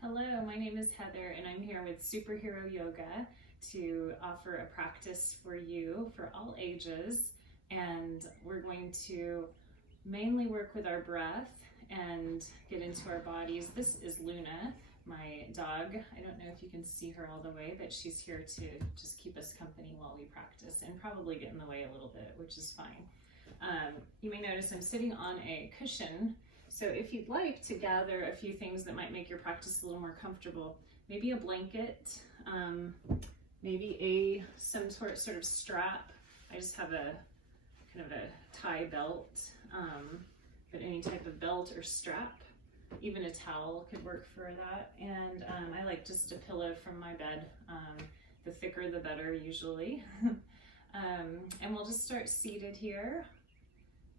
Hello, my name is Heather and I'm here with Superhero Yoga to offer a practice for you for all ages. And we're going to mainly work with our breath and get into our bodies. This is Luna, my dog. I don't know if you can see her all the way, but she's here to just keep us company while we practice and probably get in the way a little bit, which is fine. You may notice I'm sitting on a cushion. So if you'd like to gather a few things that might make your practice a little more comfortable, maybe a blanket, maybe some sort of strap. I just have a kind of a tie belt, but any type of belt or strap, even a towel could work for that. And I like just a pillow from my bed. The thicker the better usually. And we'll just start seated here.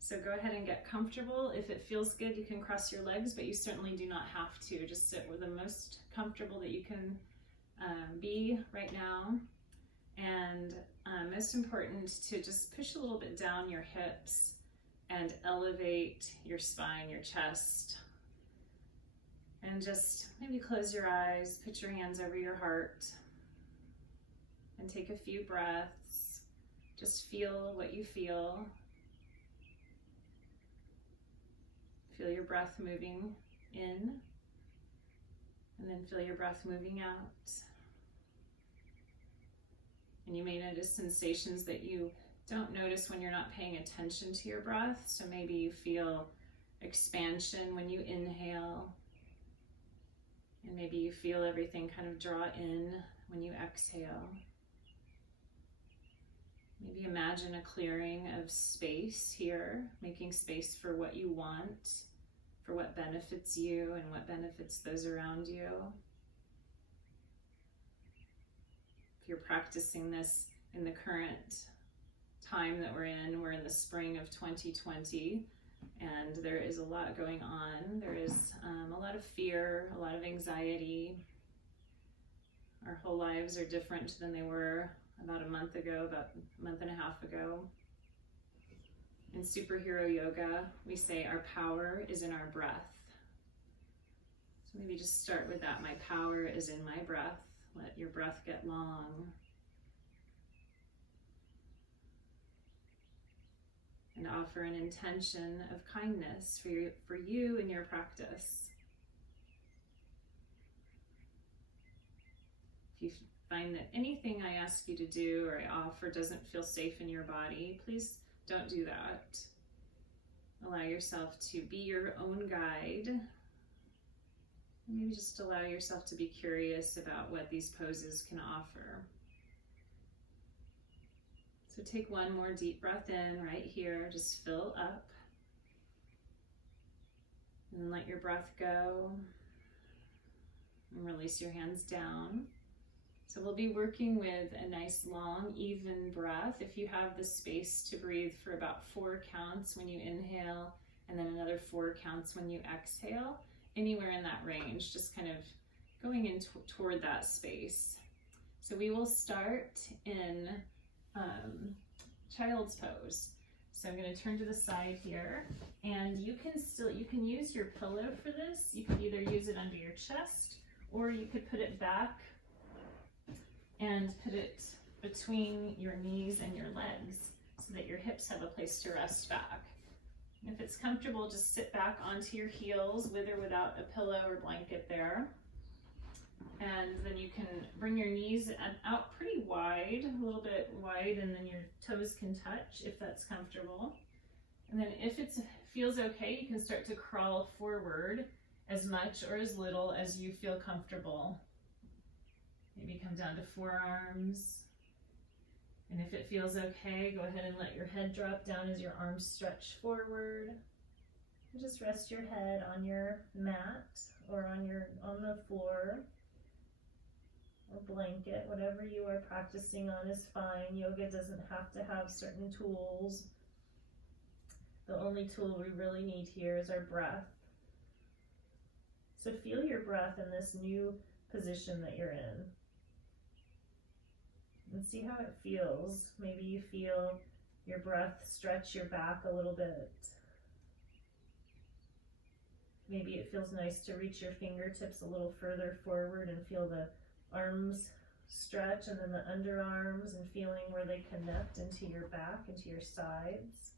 So go ahead and get comfortable. If it feels good, you can cross your legs, but you certainly do not have to. Just sit with the most comfortable that you can be right now. And most important, to just push a little bit down your hips and elevate your spine, your chest. And just maybe close your eyes, put your hands over your heart, and take a few breaths. Just feel what you feel. Feel your breath moving in, and then feel your breath moving out. And you may notice sensations that you don't notice when you're not paying attention to your breath. So maybe you feel expansion when you inhale, and maybe you feel everything kind of draw in when you exhale. Maybe imagine a clearing of space here, making space for what you want, for what benefits you and what benefits those around you. If you're practicing this in the current time that we're in the spring of 2020, and there is a lot going on. There is a lot of fear, a lot of anxiety. Our whole lives are different than they were about a month ago, about a month and a half ago. In Superhero Yoga, we say our power is in our breath. So maybe just start with that. My power is in my breath. Let your breath get long. And offer an intention of kindness for you in your practice. If you find that anything I ask you to do or I offer doesn't feel safe in your body, please don't do that. Allow yourself to be your own guide. Maybe just allow yourself to be curious about what these poses can offer. So take one more deep breath in right here. Just fill up. And then let your breath go. And release your hands down. So we'll be working with a nice long, even breath. If you have the space to breathe for about 4 counts when you inhale, and then another 4 counts when you exhale, anywhere in that range, just kind of going in toward that space. So we will start in child's pose. So I'm going to turn to the side here, and you can use your pillow for this. You could either use it under your chest, or you could put it back and put it between your knees and your legs so that your hips have a place to rest back. And if it's comfortable, just sit back onto your heels with or without a pillow or blanket there. And then you can bring your knees out pretty wide, a little bit wide, and then your toes can touch if that's comfortable. And then if it feels okay, you can start to crawl forward as much or as little as you feel comfortable. Maybe come down to forearms. And if it feels okay, go ahead and let your head drop down as your arms stretch forward. And just rest your head on your mat or on the floor or blanket. Whatever you are practicing on is fine. Yoga doesn't have to have certain tools. The only tool we really need here is our breath. So feel your breath in this new position that you're in. And see how it feels. Maybe you feel your breath stretch your back a little bit. Maybe it feels nice to reach your fingertips a little further forward and feel the arms stretch, and then the underarms, and feeling where they connect into your back, into your sides.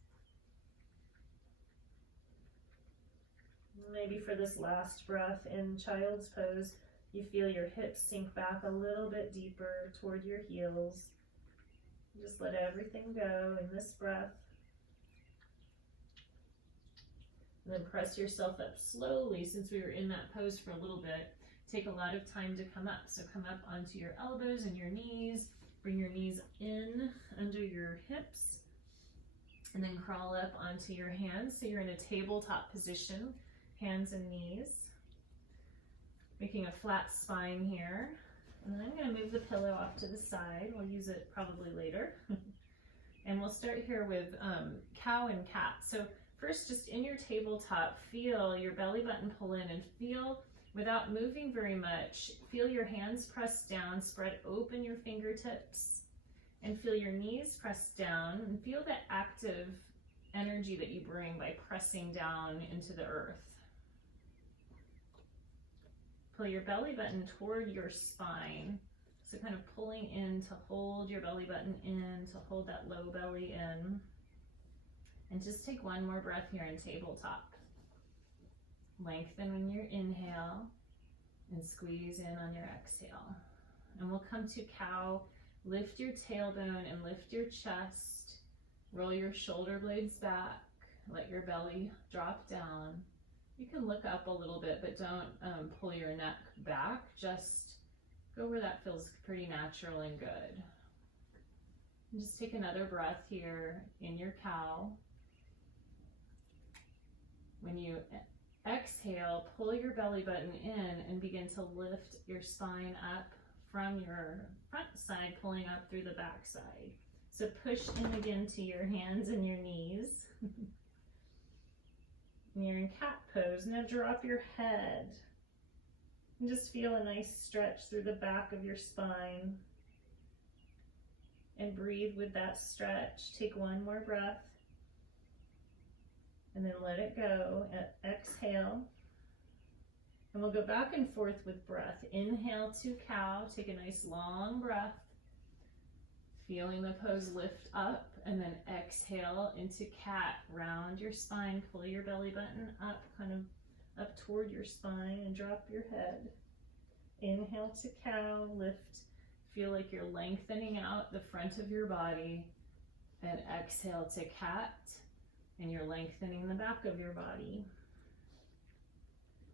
Maybe for this last breath in child's pose, you feel your hips sink back a little bit deeper toward your heels. Just let everything go in this breath. And then press yourself up slowly. Since we were in that pose for a little bit, take a lot of time to come up. So come up onto your elbows and your knees. Bring your knees in under your hips. And then crawl up onto your hands. So you're in a tabletop position, hands and knees. Making a flat spine here. And then I'm going to move the pillow off to the side. We'll use it probably later. And we'll start here with cow and cat. So first, just in your tabletop, feel your belly button pull in, and feel, without moving very much, feel your hands press down, spread open your fingertips, and feel your knees press down, and feel that active energy that you bring by pressing down into the earth. Pull your belly button toward your spine. So kind of pulling in to hold your belly button in, to hold that low belly in. And just take one more breath here in tabletop. Lengthen when you inhale and squeeze in on your exhale. And we'll come to cow. Lift your tailbone and lift your chest. Roll your shoulder blades back. Let your belly drop down. You can look up a little bit, but don't pull your neck back. Just go where that feels pretty natural and good. And just take another breath here in your cow. When you exhale, pull your belly button in and begin to lift your spine up from your front side, pulling up through the back side. So push in again to your hands and your knees. And you're in cat pose. Now drop your head. And just feel a nice stretch through the back of your spine. And breathe with that stretch. Take one more breath. And then let it go. Exhale. And we'll go back and forth with breath. Inhale to cow. Take a nice long breath. Feeling the pose lift up. And then exhale into cat. Round your spine. Pull your belly button up, kind of up toward your spine, and drop your head. Inhale to cow. Lift. Feel like you're lengthening out the front of your body. And exhale to cat. And you're lengthening the back of your body.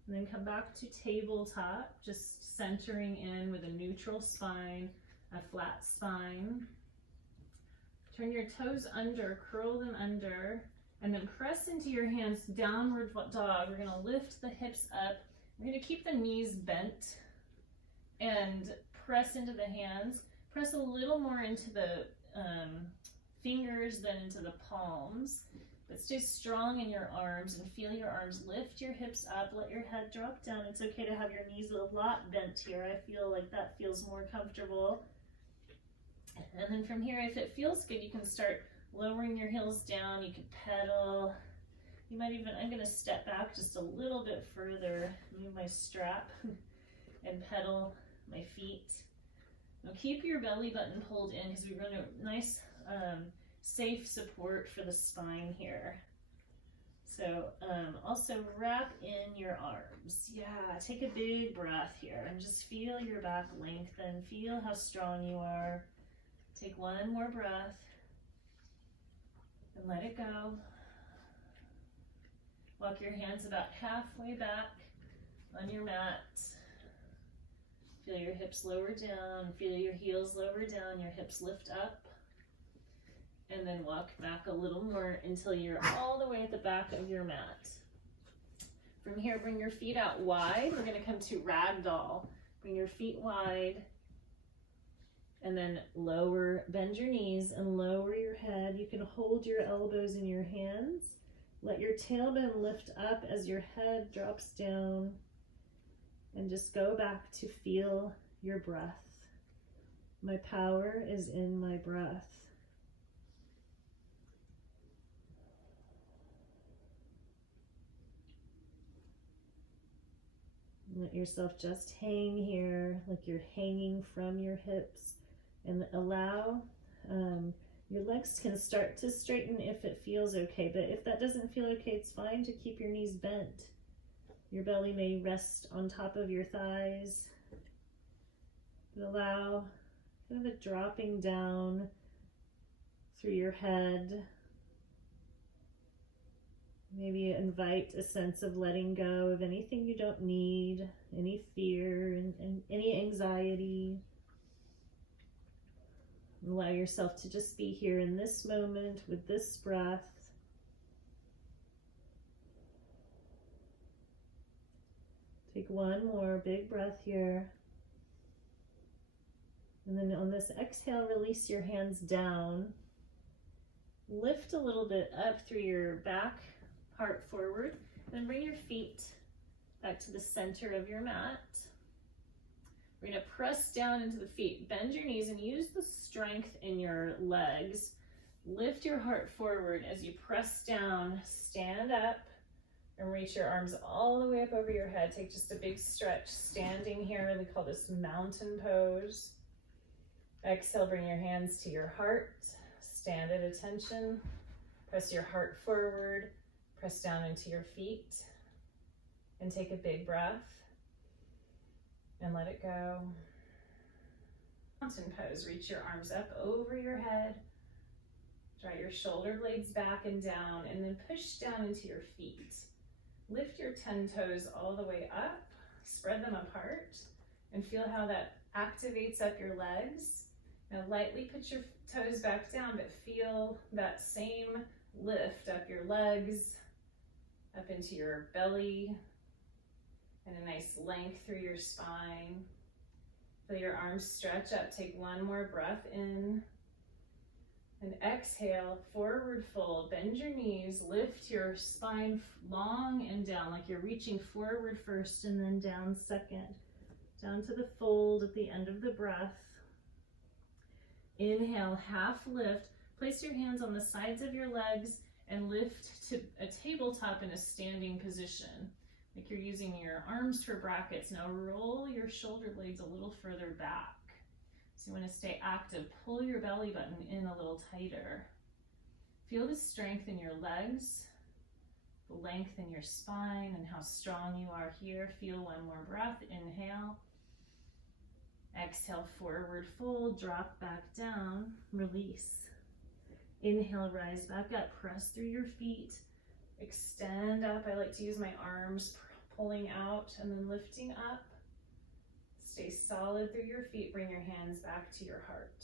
And then come back to tabletop, just centering in with a neutral spine, a flat spine. Turn your toes under, curl them under, and then press into your hands, downward dog. We're gonna lift the hips up. We're gonna keep the knees bent and press into the hands. Press a little more into the fingers than into the palms. But stay strong in your arms and feel your arms. Lift your hips up, let your head drop down. It's okay to have your knees a lot bent here. I feel like that feels more comfortable. And then from here, if it feels good, you can start lowering your heels down. You can pedal. You might even, I'm gonna step back just a little bit further, move my strap, and pedal my feet. Now keep your belly button pulled in because we're going to nice, safe support for the spine here. So also wrap in your arms. Yeah, take a big breath here and just feel your back lengthen. Feel how strong you are. Take one more breath and let it go. Walk your hands about halfway back on your mat. Feel your hips lower down. Feel your heels lower down. Your hips lift up. And then walk back a little more until you're all the way at the back of your mat. From here, bring your feet out wide. We're going to come to ragdoll. Bring your feet wide. And then lower, bend your knees and lower your head. You can hold your elbows in your hands. Let your tailbone lift up as your head drops down. And just go back to feel your breath. My power is in my breath. Let yourself just hang here, like you're hanging from your hips, and allow your legs can start to straighten if it feels okay, but if that doesn't feel okay, it's fine to keep your knees bent. Your belly may rest on top of your thighs. But allow kind of a dropping down through your head. Maybe invite a sense of letting go of anything you don't need, any fear and any anxiety. Allow yourself to just be here in this moment with this breath. Take one more big breath here. And then on this exhale, release your hands down. Lift a little bit up through your back, heart forward. Then bring your feet back to the center of your mat. We're going to press down into the feet. Bend your knees and use the strength in your legs. Lift your heart forward as you press down. Stand up and reach your arms all the way up over your head. Take just a big stretch standing here. We call this mountain pose. Exhale, bring your hands to your heart. Stand at attention. Press your heart forward. Press down into your feet. And take a big breath. And let it go. Mountain pose. Reach your arms up over your head. Draw your shoulder blades back and down. And then push down into your feet. Lift your 10 toes all the way up. Spread them apart. And feel how that activates up your legs. Now lightly put your toes back down, but feel that same lift up your legs, up into your belly, and a nice length through your spine. Feel your arms stretch up. Take one more breath in. And exhale, forward fold. Bend your knees, lift your spine long and down, like you're reaching forward first and then down second. Down to the fold at the end of the breath. Inhale, half lift. Place your hands on the sides of your legs and lift to a tabletop in a standing position. Like you're using your arms for brackets. Now roll your shoulder blades a little further back. So you want to stay active. Pull your belly button in a little tighter. Feel the strength in your legs, the length in your spine, and how strong you are here. Feel one more breath. Inhale. Exhale, forward fold, drop back down, release. Inhale, rise back up, press through your feet, extend up. I like to use my arms pulling out and then lifting up. Stay solid through your feet, bring your hands back to your heart.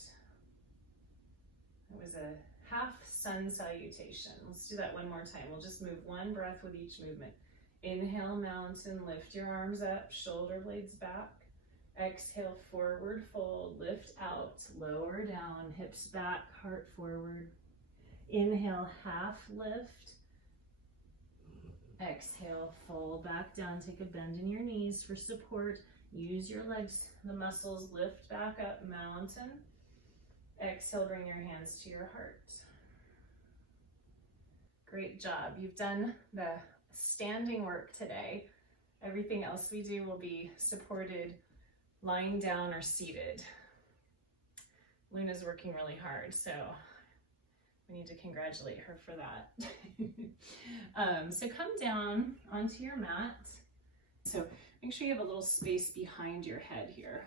It was a half sun salutation. Let's do that one more time. We'll just move one breath with each movement. Inhale, mountain, lift your arms up, shoulder blades back. Exhale, forward fold, lift out, lower down, hips back, heart forward. Inhale, half lift. Exhale, fold back down, take a bend in your knees for support. Use your legs, the muscles, lift back up, mountain. Exhale, bring your hands to your heart. Great job. You've done the standing work today. Everything else we do will be supported lying down or seated. Luna's working really hard, so we need to congratulate her for that. So come down onto your mat. So make sure you have a little space behind your head here.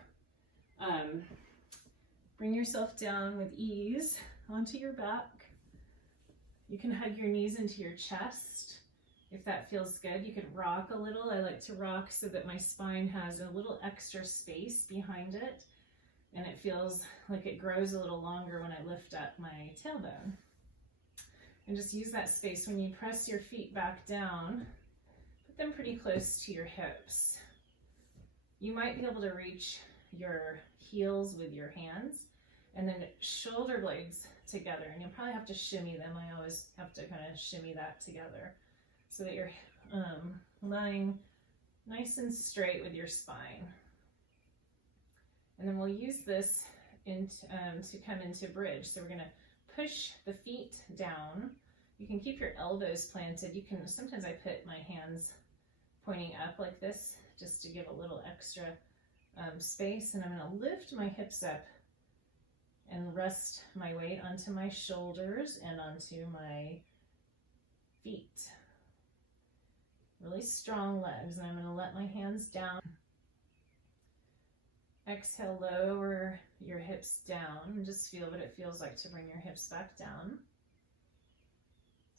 Bring yourself down with ease onto your back. You can hug your knees into your chest. If that feels good, you could rock a little. I like to rock so that my spine has a little extra space behind it, and it feels like it grows a little longer when I lift up my tailbone. And just use that space. When you press your feet back down, put them pretty close to your hips. You might be able to reach your heels with your hands, and then shoulder blades together, and you'll probably have to shimmy them. I always have to kind of shimmy that together, so that you're lying nice and straight with your spine. And then we'll use this to come into bridge. So we're going to push the feet down. You can keep your elbows planted. You can, sometimes I put my hands pointing up like this just to give a little extra space. And I'm going to lift my hips up and rest my weight onto my shoulders and onto my feet. Really strong legs, and I'm going to let my hands down. Exhale, lower your hips down and just feel what it feels like to bring your hips back down.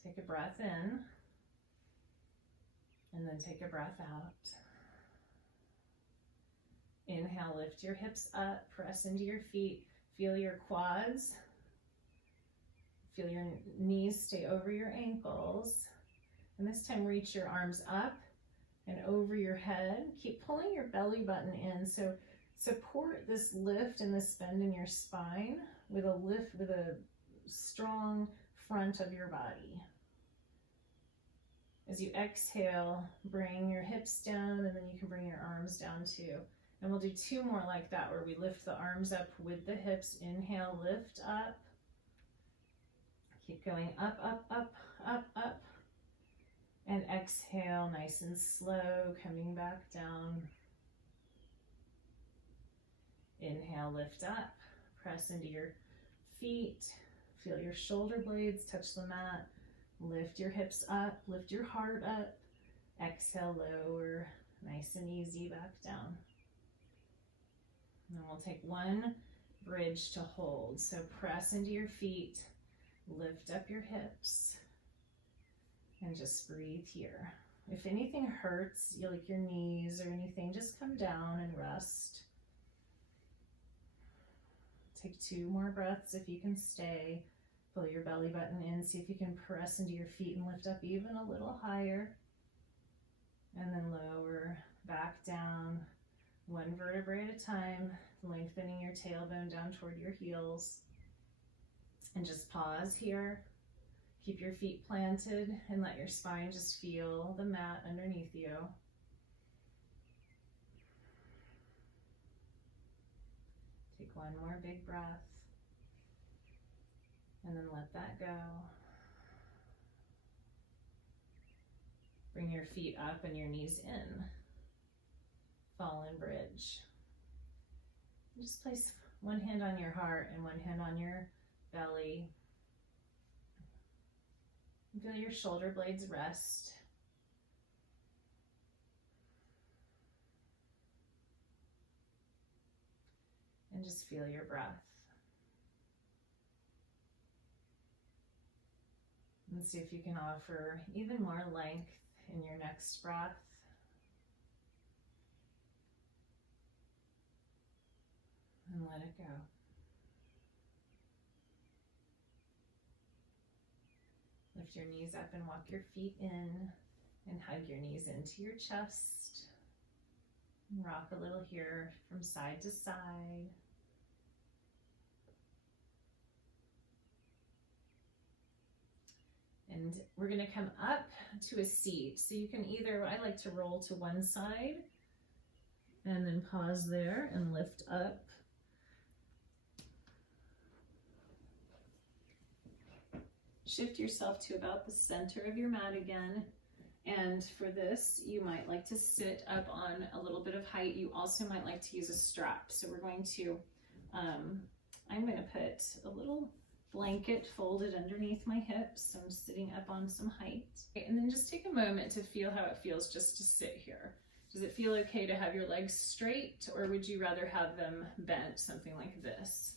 Take a breath in and then take a breath out. Inhale, lift your hips up, press into your feet, feel your quads, feel your knees stay over your ankles, and this time reach your arms up and over your head. Keep pulling your belly button in, so support this lift and this bend in your spine with a lift, with a strong front of your body. As you exhale, bring your hips down, and then you can bring your arms down too. And we'll do 2 more like that, where we lift the arms up with the hips. Inhale, lift up. Keep going up, up, up, up, up. And exhale, nice and slow, coming back down. Inhale, lift up, press into your feet, feel your shoulder blades touch the mat, lift your hips up, lift your heart up, exhale, lower, nice and easy, back down. And then we'll take 1 bridge to hold, so press into your feet, lift up your hips, and just breathe here. If anything hurts, like your knees or anything, just come down and rest. Take 2 more breaths if you can stay. Pull your belly button in, see if you can press into your feet and lift up even a little higher. And then lower, back down, 1 vertebrae at a time, lengthening your tailbone down toward your heels. And just pause here. Keep your feet planted and let your spine just feel the mat underneath you. Take 1 more big breath, and then let that go. Bring your feet up and your knees in. Fallen bridge. And just place 1 hand on your heart and 1 hand on your belly. Feel your shoulder blades rest. And just feel your breath. And see if you can offer even more length in your next breath. And let it go. Lift your knees up and walk your feet in, and hug your knees into your chest. And rock a little here from side to side. And we're going to come up to a seat. So you can either, I like to roll to one side and then pause there and lift up. Shift yourself to about the center of your mat again. And for this, you might like to sit up on a little bit of height. You also might like to use a strap. So we're going to, I'm going to put a little blanket folded underneath my hips. So I'm sitting up on some height. And then just take a moment to feel how it feels just to sit here. Does it feel okay to have your legs straight, or would you rather have them bent, something like this?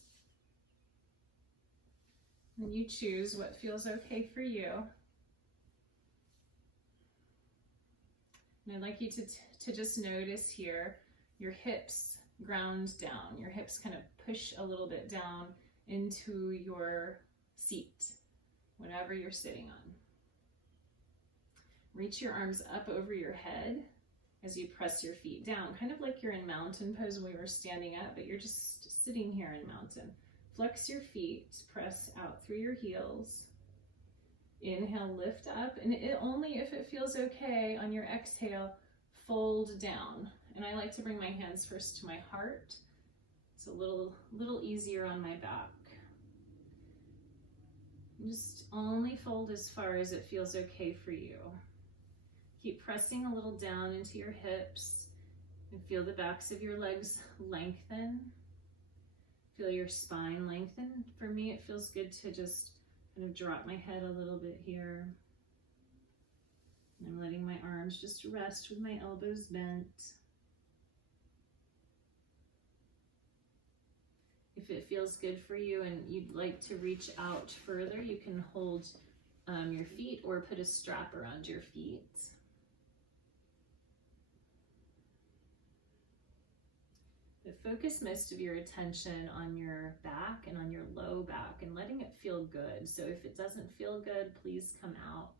And you choose what feels okay for you. And I'd like you to just notice here, your hips ground down. Your hips kind of push a little bit down into your seat, whatever you're sitting on. Reach your arms up over your head as you press your feet down, kind of like you're in mountain pose when we were standing up, but you're just sitting here in mountain. Flex your feet, press out through your heels. Inhale, lift up, and only if it feels okay on your exhale, fold down. And I like to bring my hands first to my heart. It's a little easier on my back. Just only fold as far as it feels okay for you. Keep pressing a little down into your hips And feel the backs of your legs lengthen. Feel your spine lengthen. For me, it feels good to just kind of drop my head a little bit here. I'm letting my arms just rest with my elbows bent. If it feels good for you and you'd like to reach out further, you can hold your feet or put a strap around your feet. But focus most of your attention on your back and on your low back and letting it feel good. So if it doesn't feel good, please come out.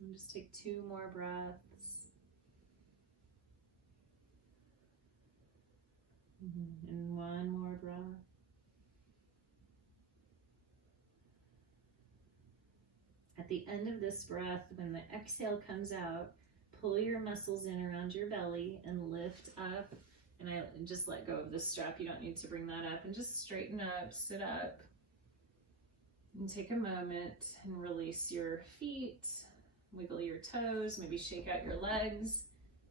And just take 2 more breaths. And 1 more breath. At the end of this breath, when the exhale comes out, pull your muscles in around your belly and lift up. And I just let go of the strap. You don't need to bring that up. And just straighten up, sit up. And take a moment and release your feet. Wiggle your toes, maybe shake out your legs.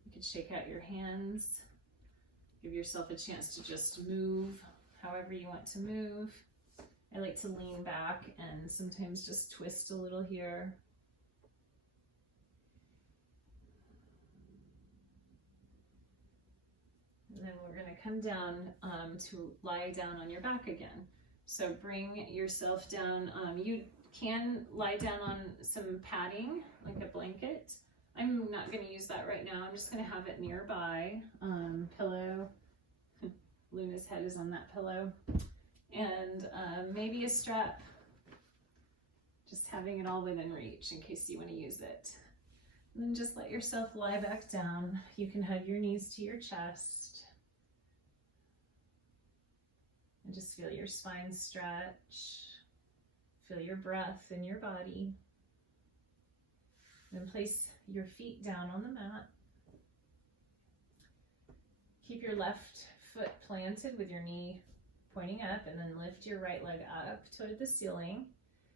You could shake out your hands. Give yourself a chance to just move however you want to move. I like to lean back and sometimes just twist a little here. And then we're going to come down to lie down on your back again. So bring yourself down. You can lie down on some padding, like a blanket. I'm not going to use that right now. I'm just going to have it nearby. Pillow. Luna's head is on that pillow. And maybe a strap. Just having it all within reach in case you want to use it. And then just let yourself lie back down. You can hug your knees to your chest. And just feel your spine stretch. Feel your breath in your body. Then place your feet down on the mat. Keep your left foot planted with your knee pointing up, and then lift your right leg up toward the ceiling.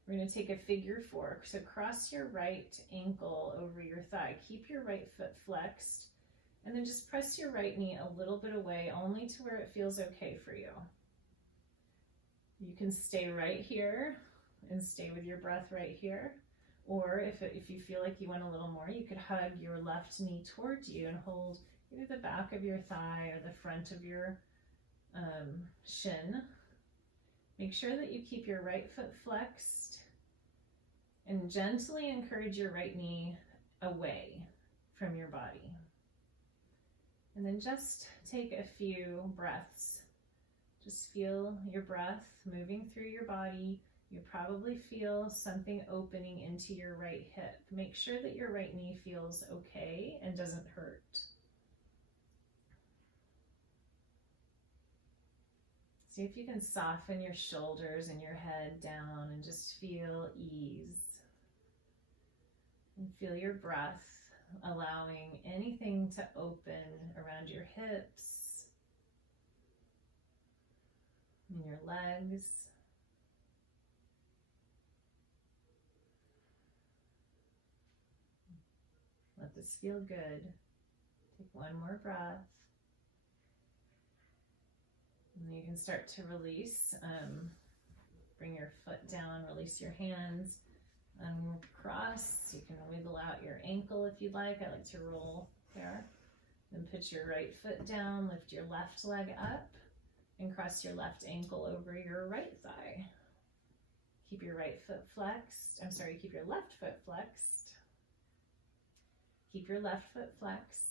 We're going to take a figure 4. So cross your right ankle over your thigh. Keep your right foot flexed, and then just press your right knee a little bit away, only to where it feels okay for you. You can stay right here and stay with your breath right here. Or if you feel like you want a little more, you could hug your left knee towards you and hold either the back of your thigh or the front of your shin. Make sure that you keep your right foot flexed and gently encourage your right knee away from your body. And then just take a few breaths. Just feel your breath moving through your body. You probably feel something opening into your right hip. Make sure that your right knee feels okay and doesn't hurt. See if you can soften your shoulders and your head down and just feel ease. And feel your breath allowing anything to open around your hips and your legs. Let this feel good. Take 1 more breath. And you can start to release. Bring your foot down, release your hands. Cross. You can wiggle out your ankle if you'd like. I like to roll there. Then put your right foot down, lift your left leg up, and cross your left ankle over your right thigh. Keep your right foot flexed. Keep your left foot flexed. Keep your left foot flexed.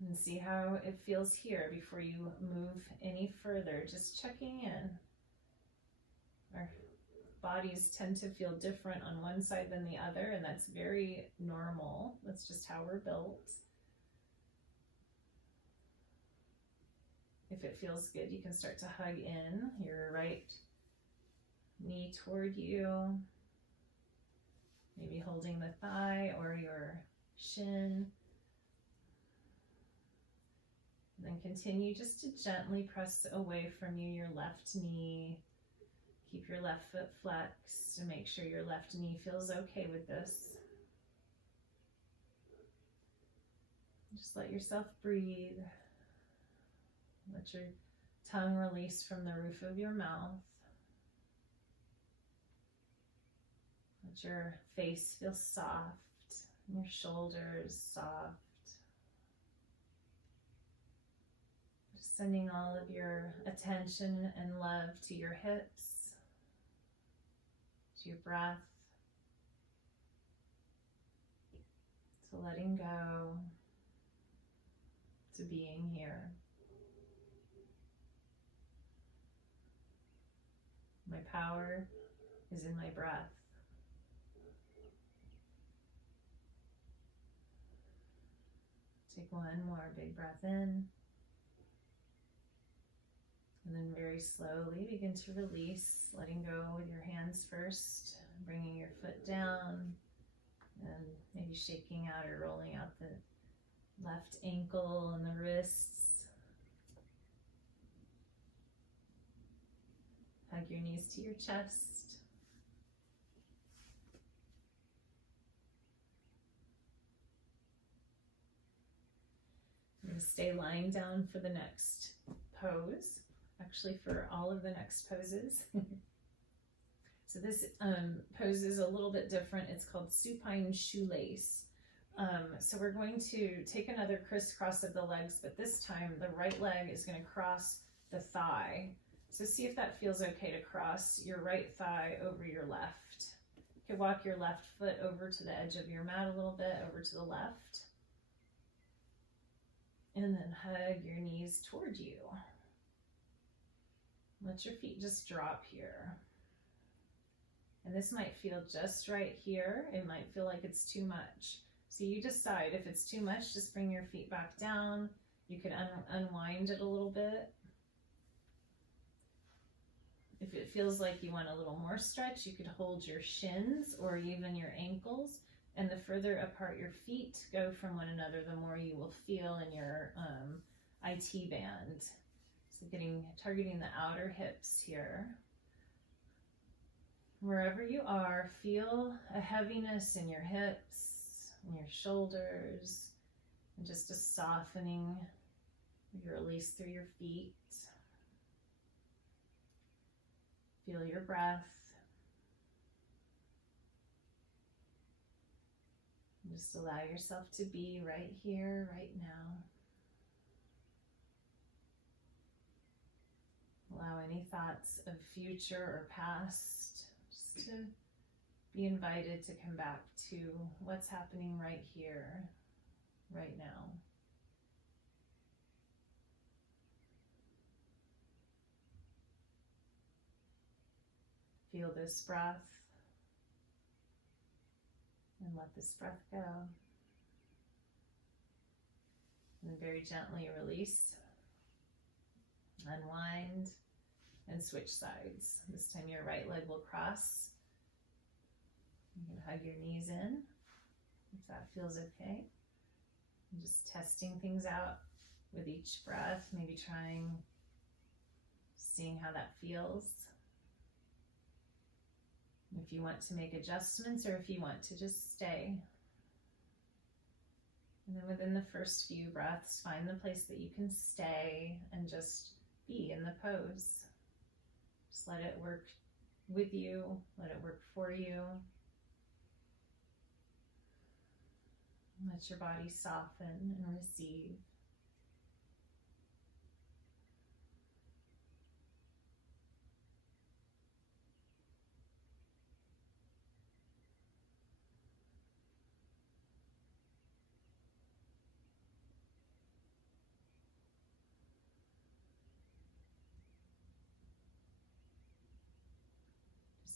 And see how it feels here before you move any further. Just checking in. Our bodies tend to feel different on one side than the other, and that's very normal. That's just how we're built. If it feels good, you can start to hug in your right knee toward you. Maybe holding the thigh or your shin. And then continue just to gently press away from you your left knee. Keep your left foot flexed and make sure your left knee feels okay with this. Just let yourself breathe. Let your tongue release from the roof of your mouth. Let your face feel soft, and your shoulders soft. Just sending all of your attention and love to your hips, to your breath, to letting go, to being here. My power is in my breath. Take one more big breath in. And then very slowly begin to release, letting go with your hands first, bringing your foot down, and maybe shaking out or rolling out the left ankle and the wrists. Hug your knees to your chest. I'm going to stay lying down for the next pose, actually for all of the next poses. So this pose is a little bit different. It's called supine shoelace. So we're going to take another crisscross of the legs, but this time the right leg is going to cross the thigh. So see if that feels okay to cross your right thigh over your left. You can walk your left foot over to the edge of your mat a little bit, over to the left. And then hug your knees toward you. Let your feet just drop here. And this might feel just right here. It might feel like it's too much. So you decide. If it's too much, just bring your feet back down. You can unwind it a little bit. If it feels like you want a little more stretch, you could hold your shins or even your ankles. And the further apart your feet go from one another, the more you will feel in your IT band. So targeting the outer hips here. Wherever you are, feel a heaviness in your hips, in your shoulders, and just a softening of your release through your feet. Feel your breath. Just allow yourself to be right here, right now. Allow any thoughts of future or past just to be invited to come back to what's happening right here, right now. Feel this breath. And let this breath go. And very gently release, unwind, and switch sides. This time your right leg will cross. You can hug your knees in, if that feels okay. And just testing things out with each breath, maybe seeing how that feels. If you want to make adjustments or if you want to just stay. And then within the first few breaths, find the place that you can stay and just be in the pose. Just let it work with you, let it work for you. Let your body soften and receive.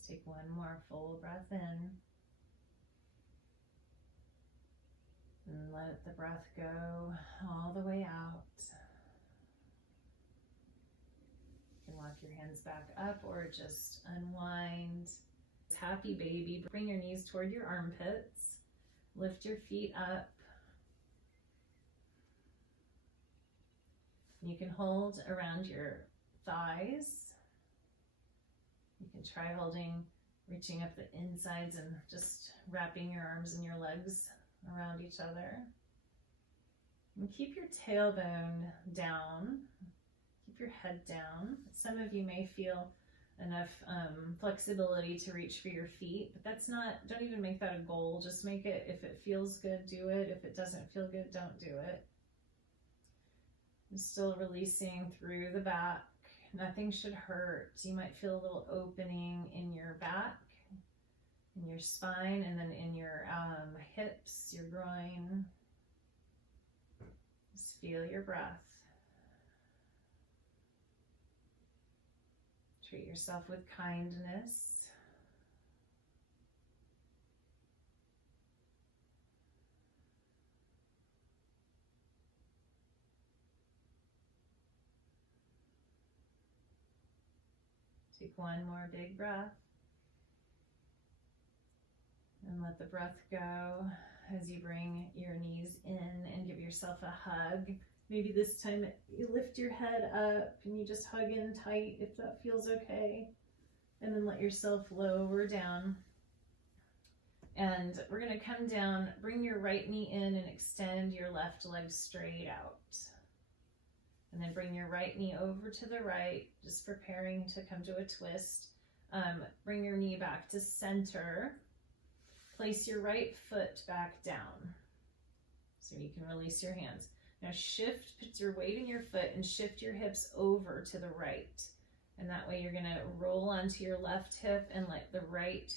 Take one more full breath in and let the breath go all the way out. You can walk your hands back up or just unwind. Happy baby. Bring your knees toward your armpits. Lift your feet up. You can hold around your thighs. You can try holding, reaching up the insides and just wrapping your arms and your legs around each other. And keep your tailbone down. Keep your head down. Some of you may feel enough flexibility to reach for your feet, but that's not, don't even make that a goal. Just make it, if it feels good, do it. If it doesn't feel good, don't do it. I'm still releasing through the back. Nothing should hurt. You might feel a little opening in your back, in your spine, and then in your hips, your groin. Just feel your breath. Treat yourself with kindness. Take one more big breath. And let the breath go as you bring your knees in and give yourself a hug. Maybe this time you lift your head up and you just hug in tight if that feels okay. And then let yourself lower down. And we're going to come down, bring your right knee in and extend your left leg straight out. And then bring your right knee over to the right, just preparing to come to a twist. Bring your knee back to center. Place your right foot back down so you can release your hands. Now shift, put your weight in your foot and shift your hips over to the right. And that way you're gonna roll onto your left hip and let the right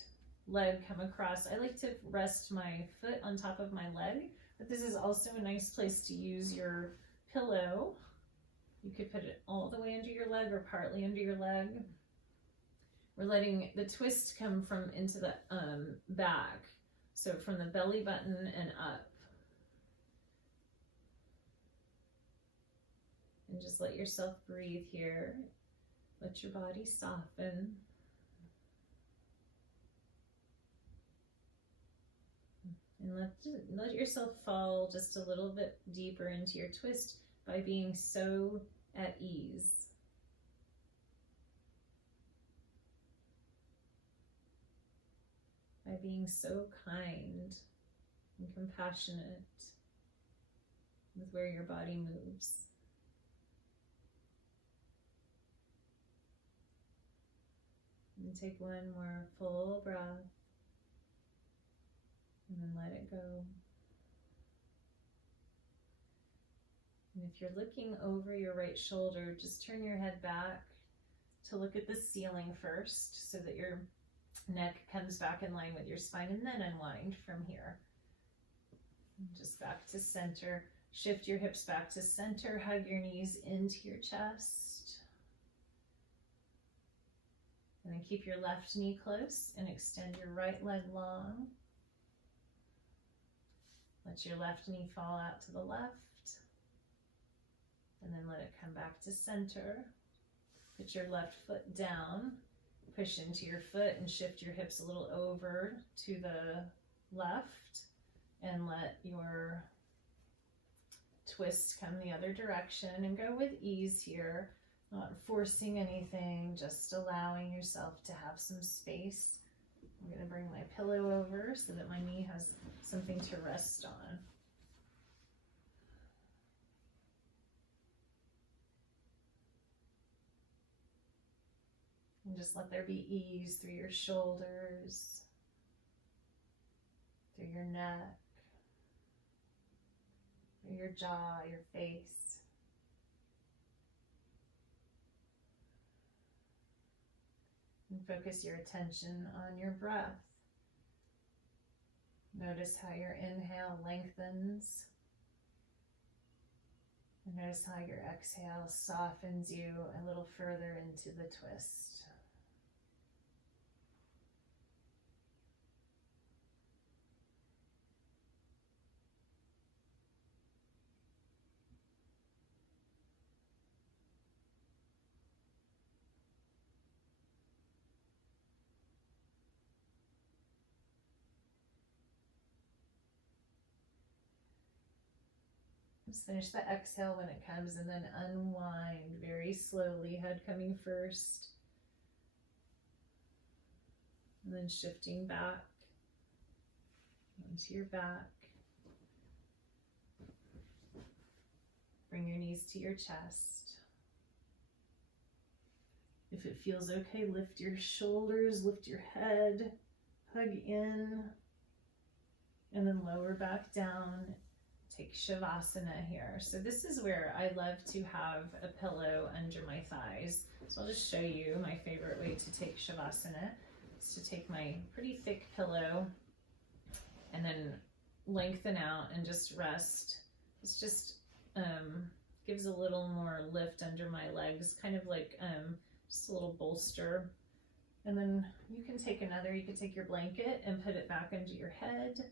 leg come across. I like to rest my foot on top of my leg, but this is also a nice place to use your pillow. You could put it all the way under your leg or partly under your leg. We're letting the twist come from into the back. So from the belly button and up. And just let yourself breathe here. Let your body soften. And let yourself fall just a little bit deeper into your twist by being so at ease. By being so kind and compassionate with where your body moves. And take one more full breath and then let it go. And if you're looking over your right shoulder, just turn your head back to look at the ceiling first so that your neck comes back in line with your spine, and then unwind from here. And just back to center. Shift your hips back to center. Hug your knees into your chest. And then keep your left knee close and extend your right leg long. Let your left knee fall out to the left. And then let it come back to center. Put your left foot down. Push into your foot and shift your hips a little over to the left. And let your twist come the other direction. And go with ease here. Not forcing anything, just allowing yourself to have some space. I'm going to bring my pillow over so that my knee has something to rest on. And just let there be ease through your shoulders, through your neck, through your jaw, your face. And focus your attention on your breath. Notice how your inhale lengthens. And notice how your exhale softens you a little further into the twist. Just finish the exhale when it comes and then unwind very slowly, head coming first. And then shifting back onto your back. Bring your knees to your chest. If it feels okay, lift your shoulders, lift your head, hug in, and then lower back down. Take Shavasana here. So this is where I love to have a pillow under my thighs. So I'll just show you my favorite way to take Shavasana. Is to take my pretty thick pillow and then lengthen out and just rest. It's just gives a little more lift under my legs, kind of like just a little bolster. And then you can take you can take your blanket and put it back under your head.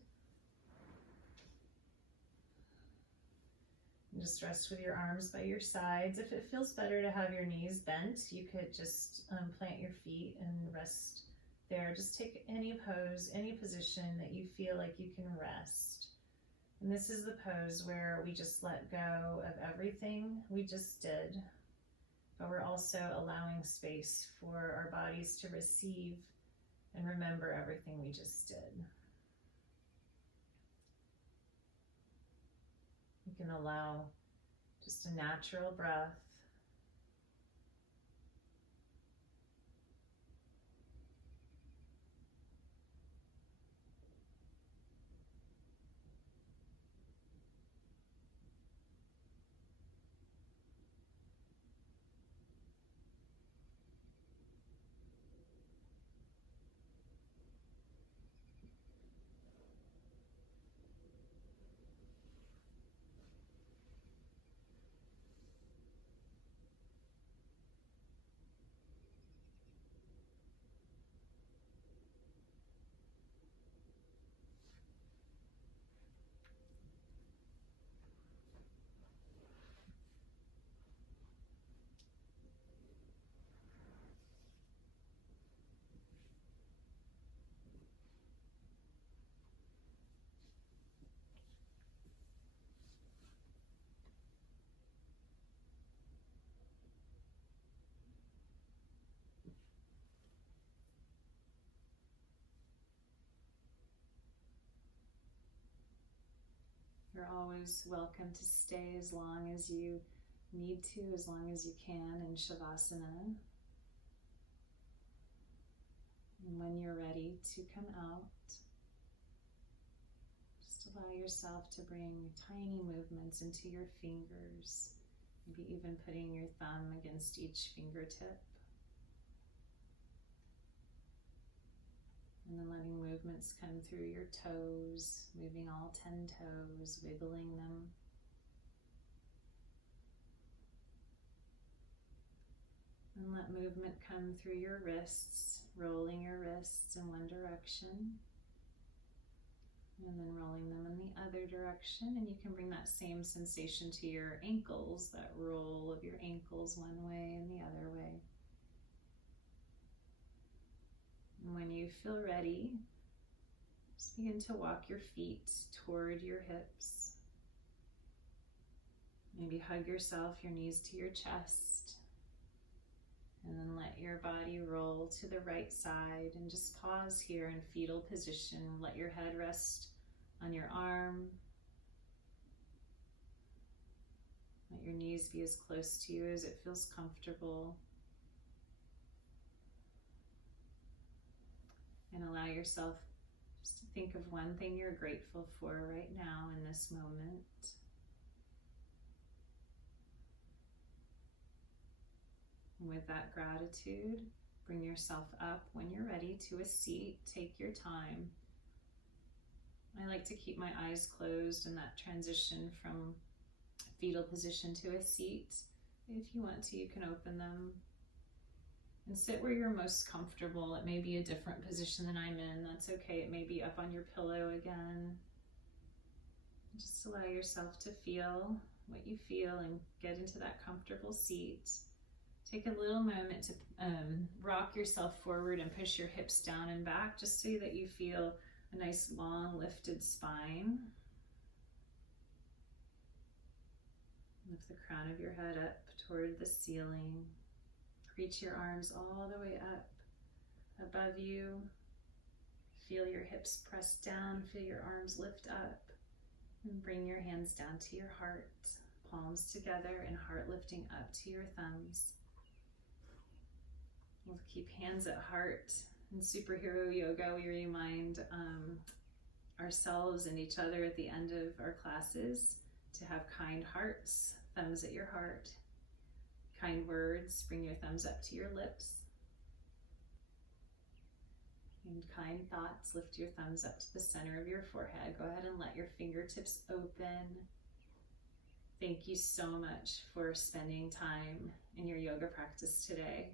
And just rest with your arms by your sides. If it feels better to have your knees bent, you could just plant your feet and rest there. Just take any pose, any position that you feel like you can rest. And this is the pose where we just let go of everything we just did, but we're also allowing space for our bodies to receive and remember everything we just did. You can allow just a natural breath. You're always welcome to stay as long as you need to, as long as you can in Shavasana. And when you're ready to come out, just allow yourself to bring tiny movements into your fingers, maybe even putting your thumb against each fingertip. And then letting movements come through your toes, moving all 10 toes, wiggling them. And let movement come through your wrists, rolling your wrists in one direction. And then rolling them in the other direction. And you can bring that same sensation to your ankles, that roll of your ankles one way and the other way. And when you feel ready, just begin to walk your feet toward your hips. Maybe hug yourself, your knees to your chest. And then let your body roll to the right side and just pause here in fetal position. Let your head rest on your arm. Let your knees be as close to you as it feels comfortable. And allow yourself just to think of one thing you're grateful for right now in this moment. And with that gratitude, bring yourself up when you're ready to a seat. Take your time. I like to keep my eyes closed in that transition from fetal position to a seat. If you want to, you can open them. And sit where you're most comfortable. It may be a different position than I'm in. That's okay. It may be up on your pillow again. Just allow yourself to feel what you feel and get into that comfortable seat. Take a little moment to rock yourself forward and push your hips down and back just so that you feel a nice long lifted spine. Lift the crown of your head up toward the ceiling. Reach your arms all the way up above you. Feel your hips press down, feel your arms lift up, and bring your hands down to your heart, palms together and heart lifting up to your thumbs. We'll keep hands at heart. In superhero yoga, we remind ourselves and each other at the end of our classes to have kind hearts, thumbs at your heart. Kind words, bring your thumbs up to your lips. And kind thoughts, lift your thumbs up to the center of your forehead. Go ahead and let your fingertips open. Thank you so much for spending time in your yoga practice today.